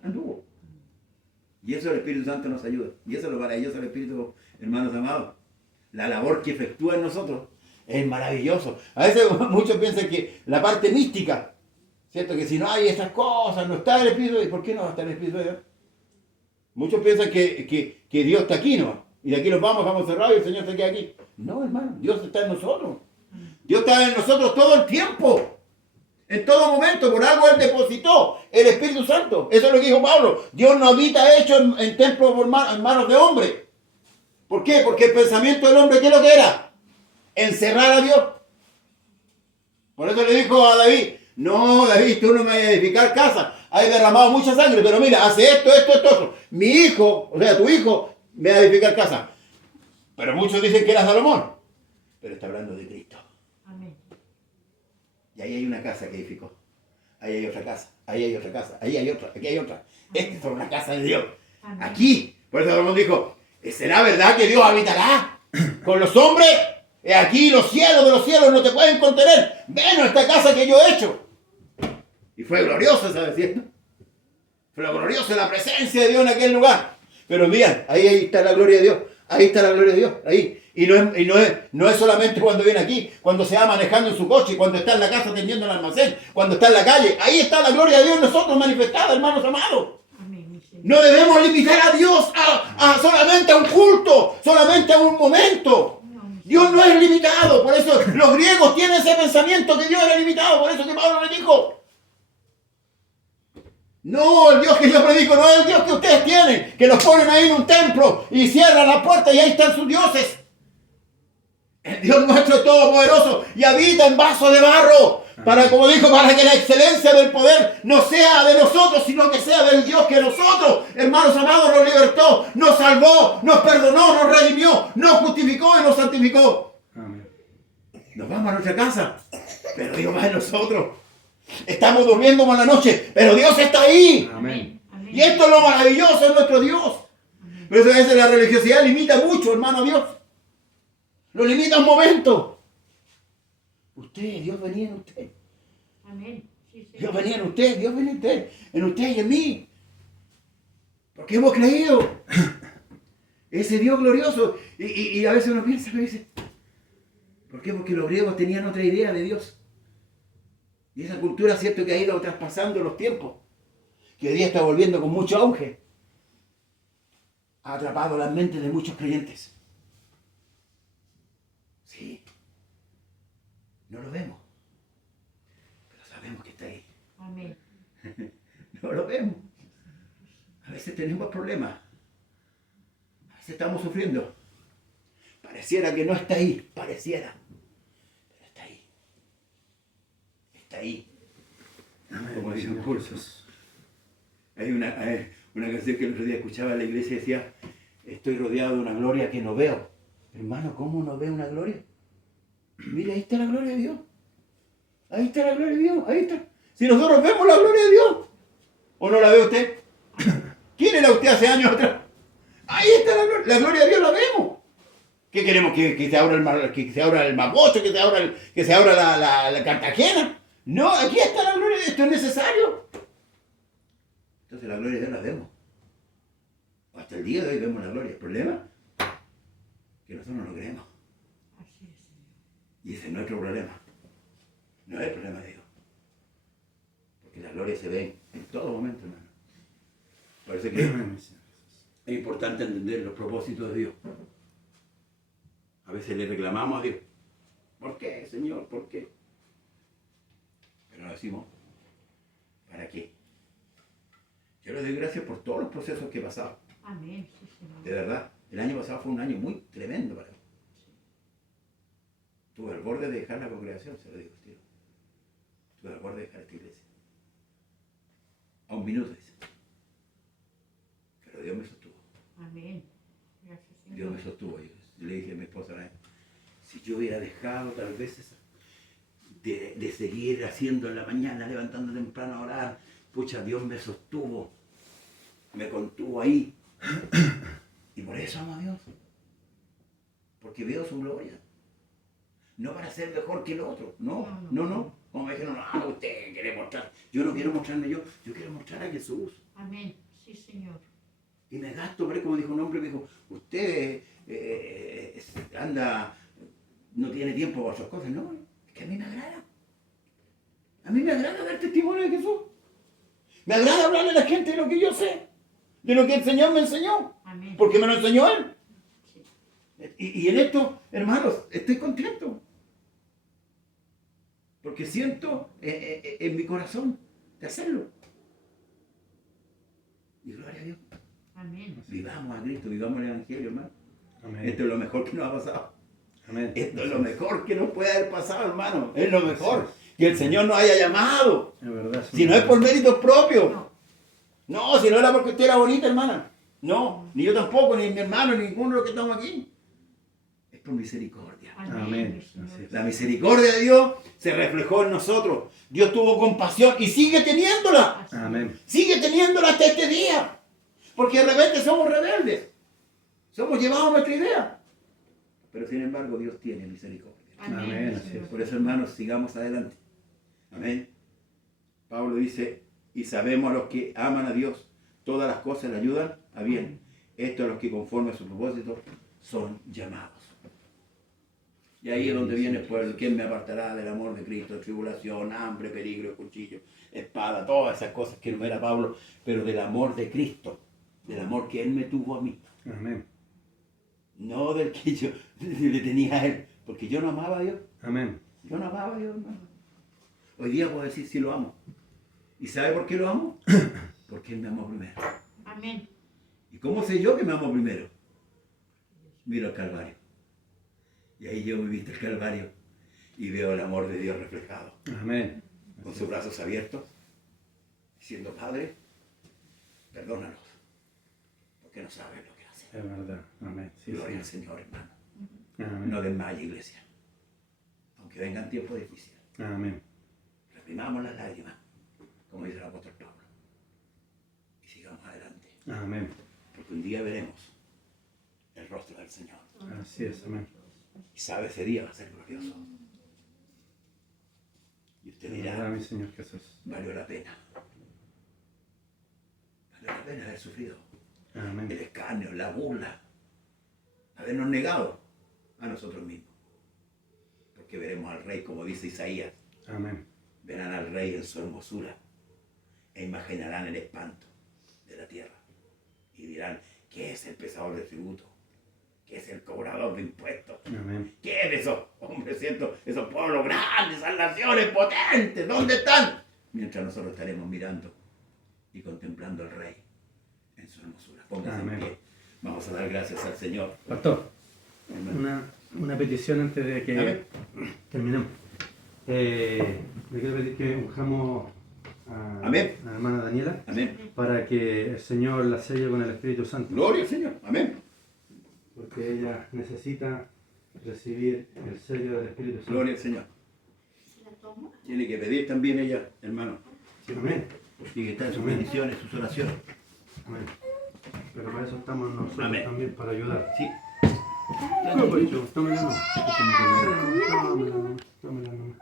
anduvo. Y eso el Espíritu Santo nos ayuda. Y eso es lo maravilloso del Espíritu, hermanos amados. La labor que efectúa en nosotros es maravilloso. A veces muchos piensan que la parte mística, ¿cierto? Que si no hay esas cosas, no está el Espíritu de Dios. ¿Por qué no está el Espíritu de Dios? Muchos piensan que Dios está aquí, ¿no? Y de aquí nos vamos cerrados y el Señor se queda aquí. No, hermano, Dios está en nosotros. Dios está en nosotros todo el tiempo. En todo momento, por algo Él depositó el Espíritu Santo. Eso es lo que dijo Pablo. Dios no habita hecho en templos en manos de hombre. ¿Por qué? Porque el pensamiento del hombre, ¿qué es lo que era? Encerrar a Dios. Por eso le dijo a David, no, David, tú no me vas a edificar casa. Hay derramado mucha sangre, pero mira, hace esto, otro. Mi hijo, o sea, tu hijo, me va a edificar casa. Pero muchos dicen que era Salomón. Pero está hablando de Cristo. Amén. Y ahí hay una casa que edificó. Ahí hay otra casa. Ahí hay otra casa. Ahí hay otra. Aquí hay otra. Esta es una casa de Dios. Amén. Aquí. Por eso Salomón dijo, ¿será verdad que Dios habitará con los hombres? Aquí los cielos de los cielos no te pueden contener. Ven a esta casa que yo he hecho. Y fue gloriosa esa vez. Fue gloriosa la presencia de Dios en aquel lugar. Pero miren, ahí está la gloria de Dios. Ahí está la gloria de Dios. Ahí. Y no es solamente cuando viene aquí, cuando se va manejando en su coche, cuando está en la casa atendiendo el almacén, cuando está en la calle. Ahí está la gloria de Dios en nosotros manifestada, hermanos amados. Amén, mi Señor. No debemos limitar a Dios a solamente a un culto, solamente a un momento. Dios no es limitado. Por eso los griegos tienen ese pensamiento que Dios era limitado. Por eso que Pablo le dijo, no, el Dios que yo predico no es el Dios que ustedes tienen, que los ponen ahí en un templo y cierran la puerta y ahí están sus dioses. El Dios nuestro es todopoderoso y habita en vasos de barro. Para, como dijo, para que la excelencia del poder no sea de nosotros, sino que sea del Dios que nosotros, hermanos amados, nos libertó, nos salvó, nos perdonó, nos redimió, nos justificó y nos santificó. Amén. Nos vamos a nuestra casa, pero Dios va en nosotros. Estamos durmiendo por la noche, pero Dios está ahí. Amén. Amén. Y esto es lo maravilloso de nuestro Dios. Pero eso a veces la religiosidad limita mucho, hermano, a Dios. Lo limita un momento. Usted, Dios venía en usted. Amén. Sí, Señor. Dios venía en usted, Dios venía en usted y en mí. Porque hemos creído. Ese Dios glorioso. Y a veces uno piensa, me dice, ¿por qué? Porque los griegos tenían otra idea de Dios. Y esa cultura, cierto, que ha ido traspasando los tiempos, que hoy día está volviendo con mucho auge, ha atrapado las mentes de muchos creyentes. Sí, no lo vemos, pero sabemos que está ahí. Amén. No lo vemos. A veces tenemos problemas, a veces estamos sufriendo. Pareciera que no está ahí, pareciera, pero está ahí. Está ahí. Como dicen los cursos. Hay una canción que el otro día escuchaba en la iglesia y decía, estoy rodeado de una gloria que no veo. Hermano, ¿cómo no ve una gloria? Mira, ahí está la gloria de Dios. Ahí está la gloria de Dios, ahí está. Si nosotros vemos la gloria de Dios, ¿o no la ve usted? ¿Quién era usted hace años atrás? Ahí está la gloria de Dios, la vemos. ¿Qué queremos? ¿Que se abra el Mapocho, que se abra la Cartagena? No, aquí está la gloria de Dios, esto es necesario. Entonces la gloria de Dios la vemos. Hasta el día de hoy vemos la gloria. El problema es que nosotros no lo creemos. Así es, Señor. Y ese es nuestro problema. No es el problema de Dios. Porque la gloria se ve en todo momento, hermano. Parece que es importante entender los propósitos de Dios. A veces le reclamamos a Dios. ¿Por qué, Señor? ¿Por qué? Pero nos decimos, ¿para qué? Yo le doy gracias por todos los procesos que he pasado. Amén. Sí, Señor. De verdad, el año pasado fue un año muy tremendo para mí. Estuve al borde de dejar la congregación, se lo digo, tío. Estuve al borde de dejar esta iglesia. A un minuto, dice. Pero Dios me sostuvo. Amén. Gracias, Señor. Dios me sostuvo. Yo le dije a mi esposa, si yo hubiera dejado tal vez de seguir haciendo en la mañana, levantando temprano a orar, pucha, Dios me sostuvo, me contuvo ahí. Y por eso amo a Dios. Porque veo su gloria. No para ser mejor que el otro. No. Como me dijeron, usted quiere mostrar. Yo no quiero mostrarme yo quiero mostrar a Jesús. Amén. Sí, Señor. Y me gasto, pero como dijo un hombre, me dijo, usted no tiene tiempo para otras cosas. No, es que a mí me agrada. A mí me agrada dar testimonio de Jesús. Me agrada hablarle a la gente de lo que yo sé, de lo que el Señor me enseñó, Amén. porque me lo enseñó Él. Sí. Y en esto, hermanos, estoy contento. Porque siento en mi corazón de hacerlo. Y gloria a Dios. Amén. Vivamos a Cristo, vivamos el Evangelio, hermano. Amén. Esto es lo mejor que nos ha pasado. Amén. Esto es lo mejor que nos puede haber pasado, hermano. Es lo mejor. Que el Señor nos haya llamado. Es verdad. Si no es por méritos propios. No. No, si no era porque usted era bonita, hermana. No, ni yo tampoco, ni mi hermano, ni ninguno de los que estamos aquí. Es por misericordia. Amén. mi Señor. Así es. La misericordia de Dios se reflejó en nosotros. Dios tuvo compasión y sigue teniéndola. Así. Amén. Sigue teniéndola hasta este día. Porque de repente somos rebeldes. Somos llevados a nuestra idea. Pero sin embargo Dios tiene misericordia. Amén, mi así Señor. es. Por eso, hermanos, sigamos adelante. Amén. Pablo dice, y sabemos a los que aman a Dios, todas las cosas le ayudan a bien. Esto a los que conforme a su propósito son llamados. Y ahí es donde viene pues, ¿quién me apartará del amor de Cristo? Tribulación, hambre, peligro, cuchillo, espada, todas esas cosas que no era Pablo, pero del amor de Cristo, del amor que Él me tuvo a mí. Amén. No del que yo le tenía a Él, porque yo no amaba a Dios. Amén. Yo no amaba a Dios, hermano. Hoy día puedo decir sí lo amo. ¿Y sabe por qué lo amo? Porque Él me amó primero. Amén. ¿Y cómo sé yo que me amo primero? Miro al Calvario. Y ahí yo he visto el Calvario. y veo el amor de Dios reflejado, Amén. con sus brazos abiertos, diciendo, Padre, perdónalos, porque no saben lo que hacen. Es verdad. Amén. Sí, Gloria al sí. Señor, hermano. Amén. No desmaye, iglesia. Aunque vengan tiempos difíciles, Amén. reprimamos las lágrimas, como dice el apóstol Pablo, y sigamos adelante, Amén. porque un día veremos el rostro del Señor. Así es. Amén. Y sabe, ese día va a ser glorioso. Y usted De verdad, dirá, mi Señor Jesús. valió la pena. Valió la pena haber sufrido el Amén. escarnio, la burla, habernos negado a nosotros mismos. Porque veremos al Rey, como dice Isaías, Amén. verán al Rey en su hermosura e imaginarán el espanto de la tierra. Y dirán, ¿qué es el pesador de tributo? ¿Qué es el cobrador de impuestos? Amén. ¿Qué es esos hombres, cierto? Esos pueblos grandes, esas naciones potentes, ¿dónde están? Mientras nosotros estaremos mirando y contemplando al Rey en su hermosura. Póngase Amén. en pie. Vamos a dar gracias al Señor. Pastor, Amén. una petición antes de que Amén. terminemos. Le quiero pedir que unjamos a Amén. la hermana Daniela Amén. para que el Señor la selle con el Espíritu Santo. Gloria al Señor. Amén. Porque ella necesita recibir el sello del Espíritu Santo. Gloria al Señor. ¿Se la tomo? Tiene que pedir también ella, hermano. Amén. Y que está en sus bendiciones, sus oraciones. Amén. Pero para eso estamos nosotros Amén. también, para ayudar. Sí. No, pues, tómela, no. Tómela, no. Tómela, no.